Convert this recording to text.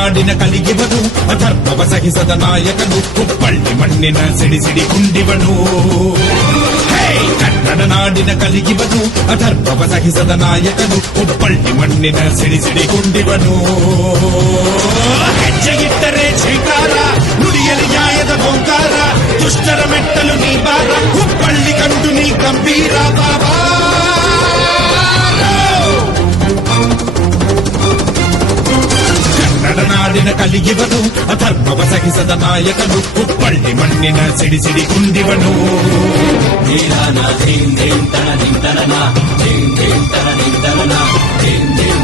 ನಾಡಿನ ಕಲಿಗಿವನು ಅಧರ್ಮವ ಸಹಿಸದ ನಾಯಕನು ಹುಬ್ಬಳ್ಳಿ ಮಣ್ಣಿನ ಸಿಡಿ ಕುಂಡಿವನು ಕನ್ನಡ ನಾಡಿನ ಕಲಿಗಿವನು ಅಧರ್ಮವ ಸಹಿಸದ ನಾಯಕನು ಹುಬ್ಬಳ್ಳಿ ಮಣ್ಣಿನ ಸಿಡಿ ಕುಂಡಿವನು ಹೆಜ್ಜೆಗಿಟ್ಟರೆ ಶ್ರೀಕಾರ ನುಡಿಯಲಿ ನ್ಯಾಯದ ಗೋಂಕಾರ ದುಷ್ಟರ ಮೆಟ್ಟಲು ನೀ ಬಾರ ಹುಬ್ಬಳ್ಳಿ ಕಂಡು ನೀ ಗಂಭೀರ ಬಾಬಾ ಕನ್ನಡ ನಾಡಿನ ಕಲಿಗಿವನು ಅಧರ್ಮವ ಸಹಿಸದ ನಾಯಕನು ಹುಬ್ಬಳ್ಳಿ ಮಣ್ಣಿನ ಸಿಡಿ ಕುಂದಿವನು ಧೀರನ ಧಿಂ ಧಿಂ ತನ ಧಿಂ ತನನ ಧಿಂ ಧಿಂ ತನ ಧಿಂ ತನನ ಧಿಂ ಧಿಂ